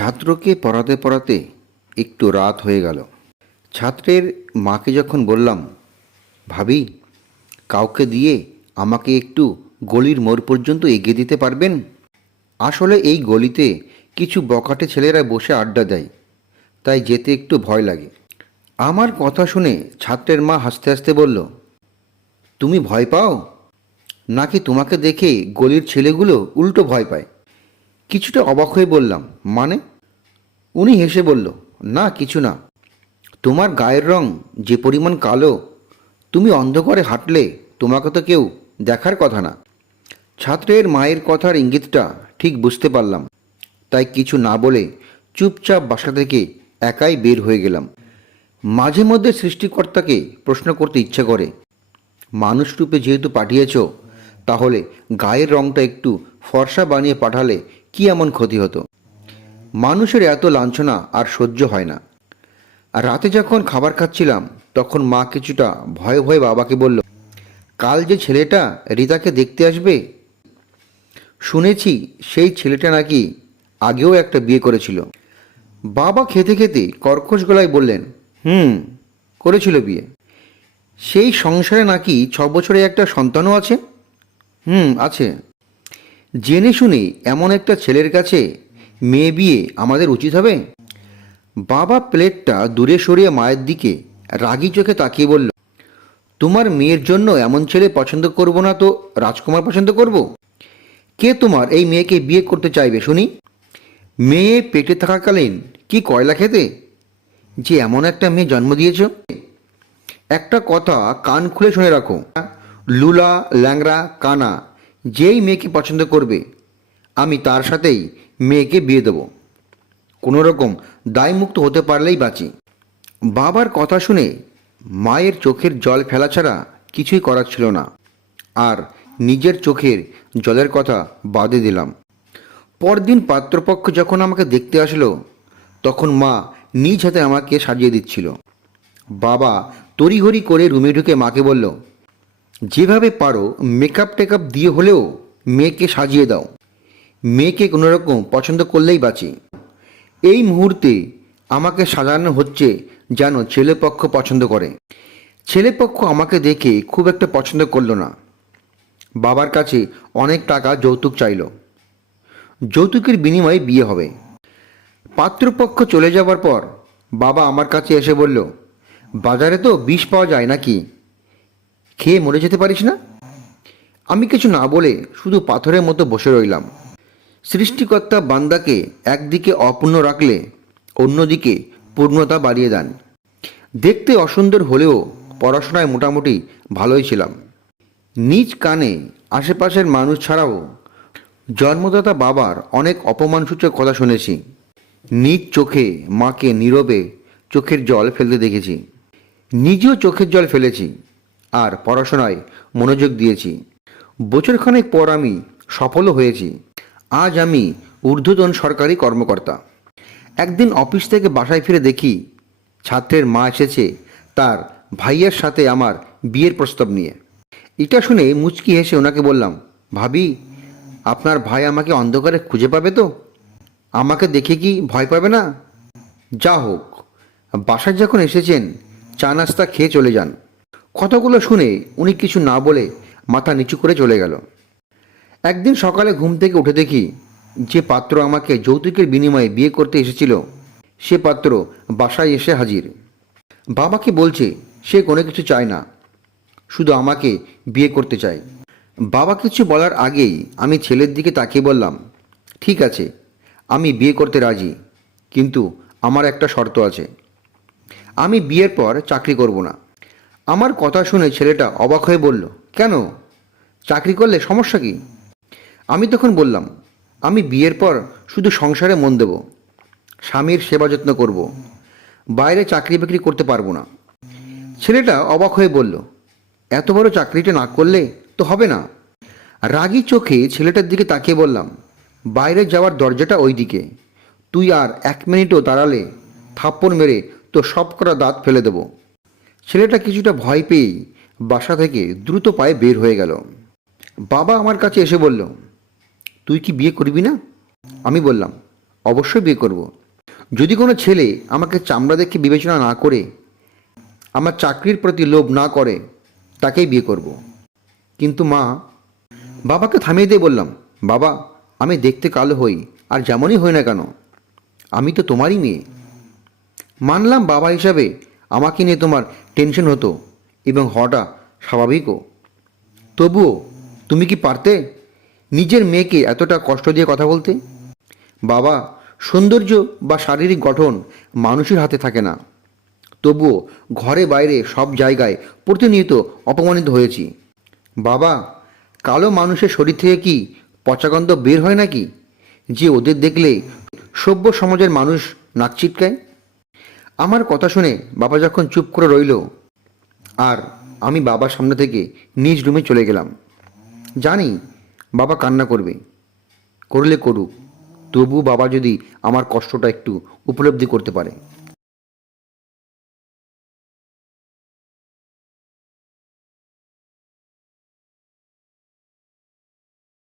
ছাত্রকে পড়াতে পড়াতে একটু রাত হয়ে গেল ছাত্রের মাকে যখন বললাম ভাবি কাউকে দিয়ে আমাকে একটু গলির মোড় পর্যন্ত এগিয়ে দিতে পারবেন আসলে এই গলিতে কিছু বকাটে ছেলেরা বসে আড্ডা দেয় তাই যেতে একটু ভয় লাগে আমার কথা শুনে ছাত্রের মা হাসতে হাসতে বলল তুমি ভয় পাও নাকি তোমাকে দেখে গলির ছেলেগুলো উল্টো ভয় পায় কিছুটা অবাক হয়ে বললাম মানে উনি হেসে বলল না কিছু না তোমার গায়ের রং যে পরিমাণ কালো তুমি অন্ধকারে হাঁটলে তোমাকে তো কেউ দেখার কথা না ছাত্রের মায়ের কথার ইঙ্গিতটা ঠিক বুঝতে পারলাম তাই কিছু না বলে চুপচাপ বাসা থেকে একাই বের হয়ে গেলাম মাঝে মধ্যে সৃষ্টিকর্তাকে প্রশ্ন করতে ইচ্ছা করে মানুষ রূপে যেহেতু পাঠিয়েছ তাহলে গায়ের রংটা একটু ফর্সা বানিয়ে পাঠালে কি এমন ক্ষতি হতো মানুষের এত লাঞ্ছনা আর সহ্য হয় না আর রাতে যখন খাবার খাচ্ছিলাম তখন মা কিছুটা ভয়ে ভয়ে বাবাকে বলল কাল যে ছেলেটা রিতাকে দেখতে আসবে শুনেছি সেই ছেলেটা নাকি আগেও একটা বিয়ে করেছিল বাবা খেতে খেতে কর্কশ গলায় বললেন হুম করেছিল বিয়ে সেই সংসারে নাকি ছ বছরে একটা সন্তানও আছে হুম আছে জেনে শুনে এমন একটা ছেলের কাছে মেয়ে বিয়ে আমাদের উচিত হবে বাবা প্লেটটা দূরে সরিয়ে মায়ের দিকে রাগি চোখে তাকিয়ে বলল তোমার মেয়ের জন্য এমন ছেলে পছন্দ করব না তো রাজকুমার পছন্দ করব। কে তোমার এই মেয়েকে বিয়ে করতে চাইবে শুনি মেয়ে পেটে থাকাকালীন কি কয়লা খেতে যে এমন একটা মেয়ে জন্ম দিয়েছ একটা কথা কান খুলে শুনে রাখো লুলা ল্যাংরা কানা যেই মেয়েকে পছন্দ করবে আমি তার সাথেই মেয়েকে বিয়ে দেবো কোনোরকম দায়মুক্ত হতে পারলেই বাঁচি বাবার কথা শুনে মায়ের চোখের জল ফেলা ছাড়া কিছুই করার ছিল না আর নিজের চোখের জলের কথা বাদে দিলাম পরদিন পাত্রপক্ষ যখন আমাকে দেখতে আসলো তখন মা নিজ হাতে আমাকে সাজিয়ে দিচ্ছিল বাবা তড়িঘড়ি করে রুমে ঢুকে মাকে বলল যেভাবে পারো মেকআপ টেকআপ দিয়ে হলেও মেয়েকে সাজিয়ে দাও মেয়েকে কোনোরকম পছন্দ করলেই বাঁচি এই মুহূর্তে আমাকে সাজানো হচ্ছে যেন ছেলেপক্ষ পছন্দ করে ছেলেপক্ষ আমাকে দেখে খুব একটা পছন্দ করলো না বাবার কাছে অনেক টাকা যৌতুক চাইল যৌতুকের বিনিময়ে বিয়ে হবে পাত্রপক্ষ চলে যাওয়ার পর বাবা আমার কাছে এসে বলল বাজারে তো বিষ পাওয়া যায় নাকি খেয়ে মরে যেতে পারিস না আমি কিছু না বলে শুধু পাথরের মতো বসে রইলাম সৃষ্টিকর্তা বান্দাকে একদিকে অপূর্ণ রাখলে অন্যদিকে পূর্ণতা বাড়িয়ে দেন দেখতে অসুন্দর হলেও পড়াশোনায় মোটামুটি ভালোই ছিলাম নিজ কানে আশেপাশের মানুষ ছাড়াও জন্মদাতা বাবার অনেক অপমানসূচক কথা শুনেছি নিজ চোখে মাকে নীরবে চোখের জল ফেলতে দেখেছি নিজেও চোখের জল ফেলেছি আর পড়াশোনায় মনোযোগ দিয়েছি বছরখানেক পর আমি সফলও হয়েছি আজ আমি ঊর্ধ্বতন সরকারি কর্মকর্তা একদিন অফিস থেকে বাসায় ফিরে দেখি ছাত্রের মা এসেছে তার ভাইয়ের সাথে আমার বিয়ের প্রস্তাব নিয়ে এটা শুনে মুচকি হেসে ওনাকে বললাম ভাবি আপনার ভাই আমাকে অন্ধকারে খুঁজে পাবে তো আমাকে দেখে কি ভয় পাবে না যা হোক বাসায় যখন এসেছেন চা নাস্তা খেয়ে চলে যান কথাগুলো শুনে উনি কিছু না বলে মাথা নিচু করে চলে গেল একদিন সকালে ঘুম থেকে উঠে দেখি যে পাত্র আমাকে যৌতুকের বিনিময়ে বিয়ে করতে এসেছিল সে পাত্র বাসায় এসে হাজির বাবাকে বলছে সে কোনো কিছু চায় না শুধু আমাকে বিয়ে করতে চায় বাবা কিছু বলার আগেই আমি ছেলের দিকে তাকিয়ে বললাম ঠিক আছে আমি বিয়ে করতে রাজি কিন্তু আমার একটা শর্ত আছে আমি বিয়ের পর চাকরি করব না আমার কথা শুনে ছেলেটা অবাক হয়ে বলল কেন চাকরি করলে সমস্যা কী আমি তখন বললাম আমি বিয়ের পর শুধু সংসারে মন দেব স্বামীর সেবা যত্ন করব বাইরে চাকরি বাকরি করতে পারবো না ছেলেটা অবাক হয়ে বলল এত বড় চাকরিটা না করলে তো হবে না রাগি চোখে ছেলেটার দিকে তাকিয়ে বললাম বাইরে যাওয়ার দরজাটা ওই দিকে তুই আর এক মিনিটও দাঁড়ালে থাপ্পড় মেরে তো সব করা দাঁত ফেলে দেব ছেলেটা কিছুটা ভয় পেয়ে বাসা থেকে দ্রুত পায়ে বের হয়ে গেল বাবা আমার কাছে এসে বলল তুই কি বিয়ে করবি না আমি বললাম অবশ্যই বিয়ে করব। যদি কোনো ছেলে আমাকে চামড়া দেখে বিবেচনা না করে আমার চাকরির প্রতি লোভ না করে তাকেই বিয়ে করব। কিন্তু মা বাবাকে থামিয়ে দিয়ে বললাম বাবা আমি দেখতে কালো হই আর যেমনই হই না কেন আমি তো তোমারই মেয়ে মানলাম বাবা হিসাবে আমাকে নিয়ে তোমার টেনশন হতো এবং হওয়াটা স্বাভাবিকও তবুও তুমি কি পারতে নিজের মেয়েকে এতটা কষ্ট দিয়ে কথা বলতে বাবা সৌন্দর্য বা শারীরিক গঠন মানুষের হাতে থাকে না তবুও ঘরে বাইরে সব জায়গায় প্রতিনিয়ত অপমানিত হয়েছি বাবা কালো মানুষের শরীর থেকে কি পচাগন্ধ বের হয় নাকি যে ওদের দেখলে সভ্য সমাজের মানুষ নাক চিটকায় আমার কথা শুনে বাবা যখন চুপ করে রইল আর আমি বাবার সামনে থেকে নিজ রুমে চলে গেলাম জানি বাবা কান্না করবে করলে করুক তবু বাবা যদি আমার কষ্টটা একটু উপলব্ধি করতে পারে